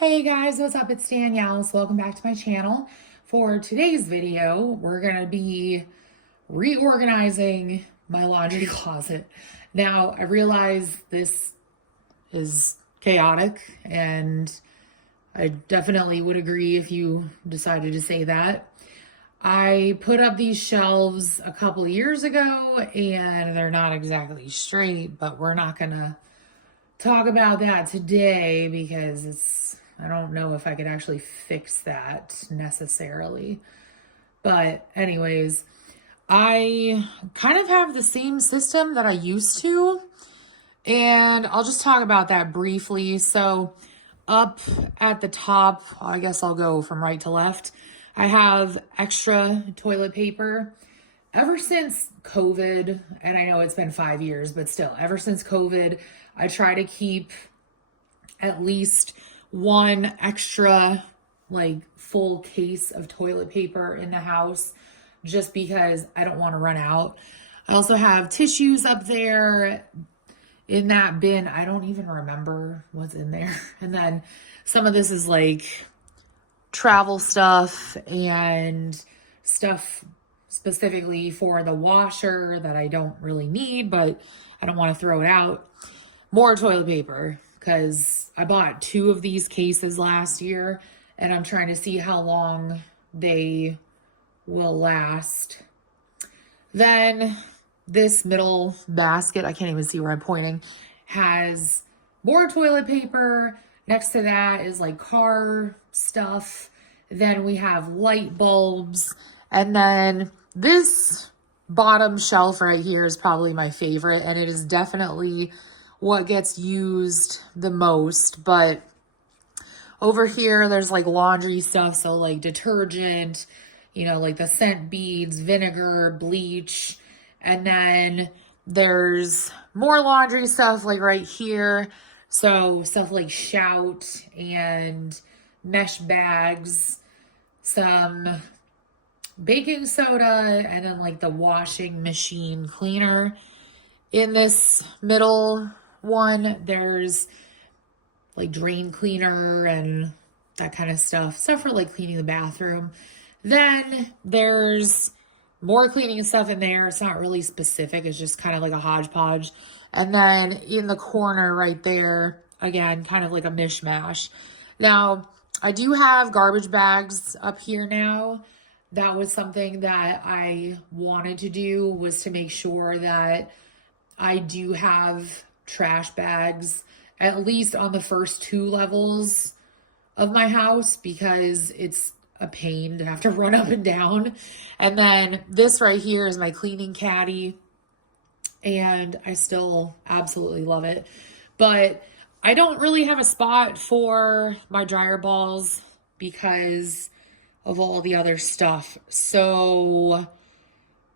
Hey guys, what's up? It's Danielle. So welcome back to my channel. For today's video, we're going to be reorganizing my laundry closet. Now, I realize this is chaotic, and I definitely would agree if you decided to say that. I put up these shelves a couple years ago, and they're not exactly straight, but we're not going to talk about that today because I don't know if I could actually fix that necessarily. But anyways, I kind of have the same system that I used to, and I'll just talk about that briefly. So up at the top, I guess I'll go from right to left. I have extra toilet paper. Ever since COVID, and I know it's been 5 years, but still, ever since COVID, I try to keep at least one extra, full case of toilet paper in the house just because I don't want to run out. I also have tissues up there in that bin. I don't even remember what's in there. And then some of this is like travel stuff and stuff specifically for the washer that I don't really need, but I don't want to throw it out. More toilet paper, because I bought 2 of these cases last year, and I'm trying to see how long they will last. Then this middle basket, I can't even see where I'm pointing, has more toilet paper. Next to that is like car stuff. Then we have light bulbs. And then this bottom shelf right here is probably my favorite, and it is definitely what gets used the most. But over here, there's like laundry stuff. So like detergent, like the scent beads, vinegar, bleach. And then there's more laundry stuff like right here. So stuff like Shout and mesh bags, some baking soda, and then like the washing machine cleaner. In this middle one, there's like drain cleaner and that kind of stuff for like cleaning the bathroom. Then there's more cleaning stuff in there. It's not really specific, it's just kind of like a hodgepodge. And then in the corner right there, again, kind of like a mishmash. Now, I do have garbage bags up here now. That was something that I wanted to do, was to make sure that I do have trash bags, at least on the first 2 levels of my house, because it's a pain to have to run up and down. And then this right here is my cleaning caddy, and I still absolutely love it. But I don't really have a spot for my dryer balls because of all the other stuff. So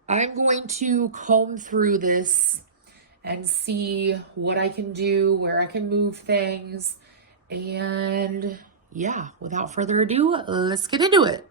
I'm going to comb through this and see what I can do, where I can move things. And yeah, without further ado, let's get into it.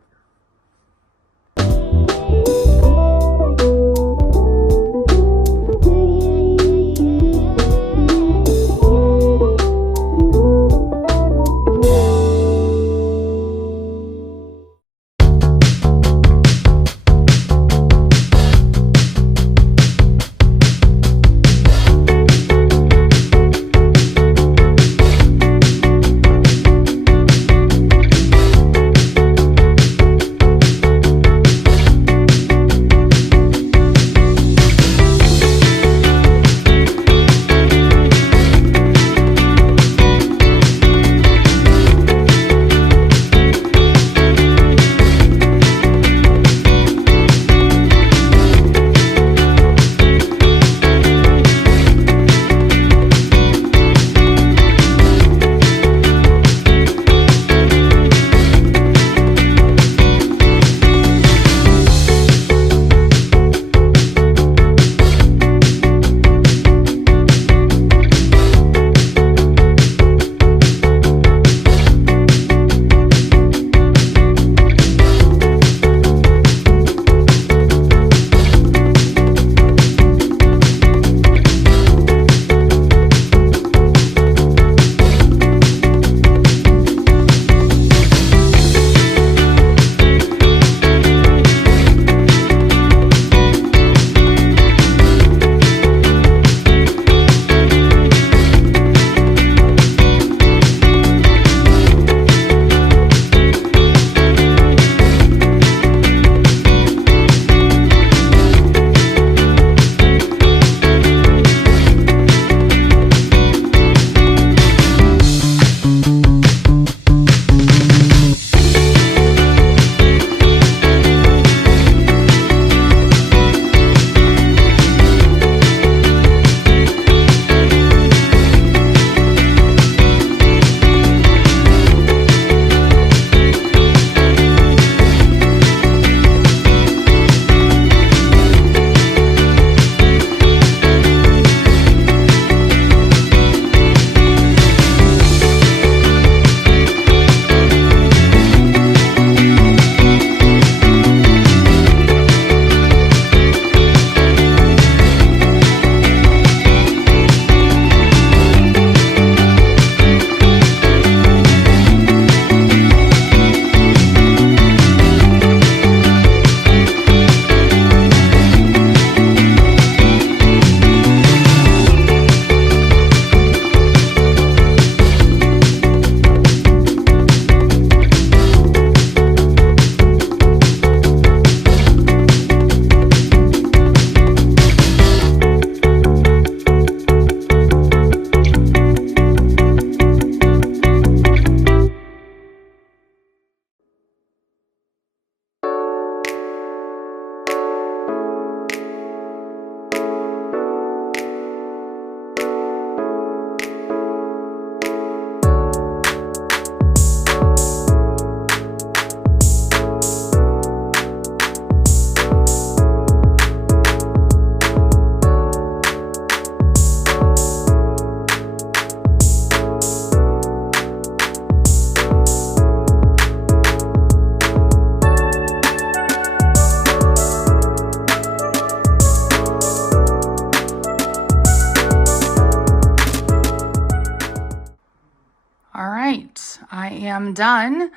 right, I am done.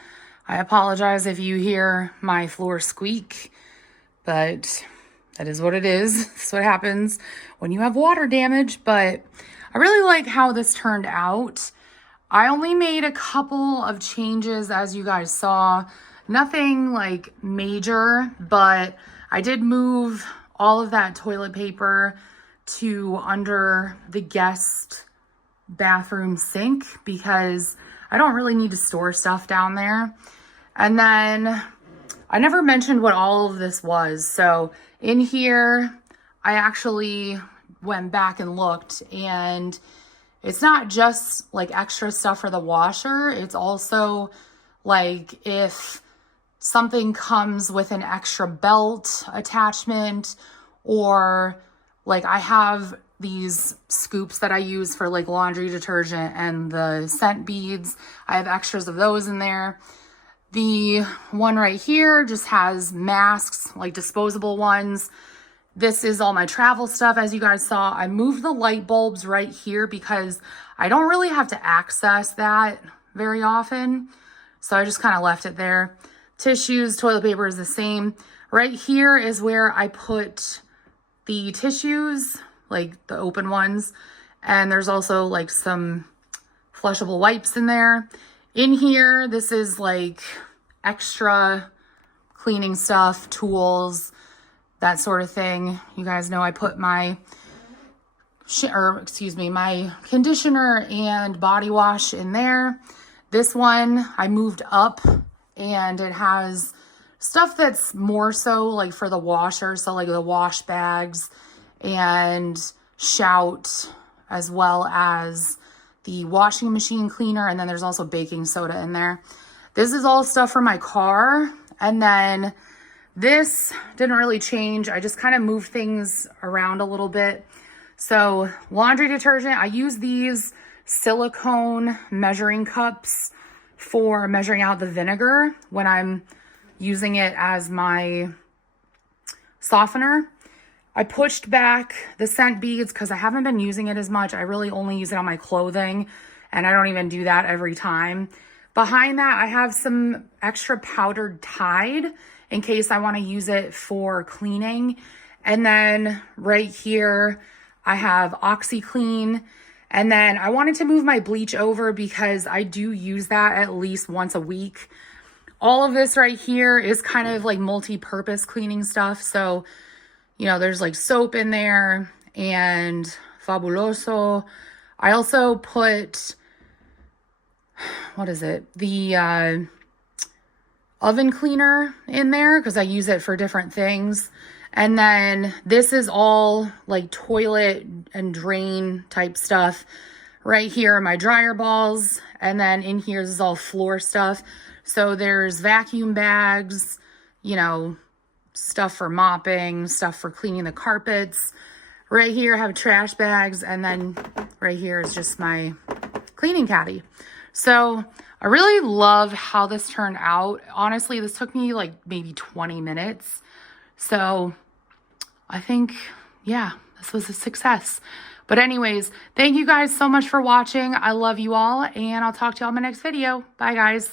I apologize if you hear my floor squeak, but that is what it is. That's what happens when you have water damage. But I really like how this turned out. I only made a couple of changes, as you guys saw. Nothing like major, but I did move all of that toilet paper to under the guest bathroom sink because I don't really need to store stuff down there. And then I never mentioned what all of this was. So in here, I actually went back and looked, and it's not just like extra stuff for the washer. It's also like if something comes with an extra belt attachment, or like I have these scoops that I use for like laundry detergent and the scent beads. I have extras of those in there. The one right here just has masks, like disposable ones. This is all my travel stuff, as you guys saw. I moved the light bulbs right here because I don't really have to access that very often. So I just kind of left it there. Tissues, toilet paper is the same. Right here is where I put the tissues, like the open ones. And there's also like some flushable wipes in there. In here, this is like extra cleaning stuff, tools, that sort of thing. You guys know I put my, my conditioner and body wash in there. This one I moved up, and it has stuff that's more so like for the washer. So like the wash bags and Shout, as well as the washing machine cleaner. And then there's also baking soda in there. This is all stuff for my car. And then this didn't really change. I just kind of moved things around a little bit. So laundry detergent, I use these silicone measuring cups for measuring out the vinegar when I'm using it as my softener. I pushed back the scent beads because I haven't been using it as much. I really only use it on my clothing, and I don't even do that every time. Behind that, I have some extra powdered Tide in case I want to use it for cleaning. And then right here, I have OxyClean. And then I wanted to move my bleach over because I do use that at least once a week. All of this right here is kind of like multi-purpose cleaning stuff. So, you know, there's like soap in there and Fabuloso. I also put, what is it? The oven cleaner in there because I use it for different things. And then this is all like toilet and drain type stuff. Right here are my dryer balls. And then in here is all floor stuff. So there's vacuum bags, you know, stuff for mopping, stuff for cleaning the carpets. Right here I have trash bags. And then right here is just my cleaning caddy. So I really love how this turned out. Honestly, this took me like maybe 20 minutes. So I think, yeah, this was a success. But anyways, thank you guys so much for watching. I love you all, and I'll talk to you all in my next video. Bye, guys.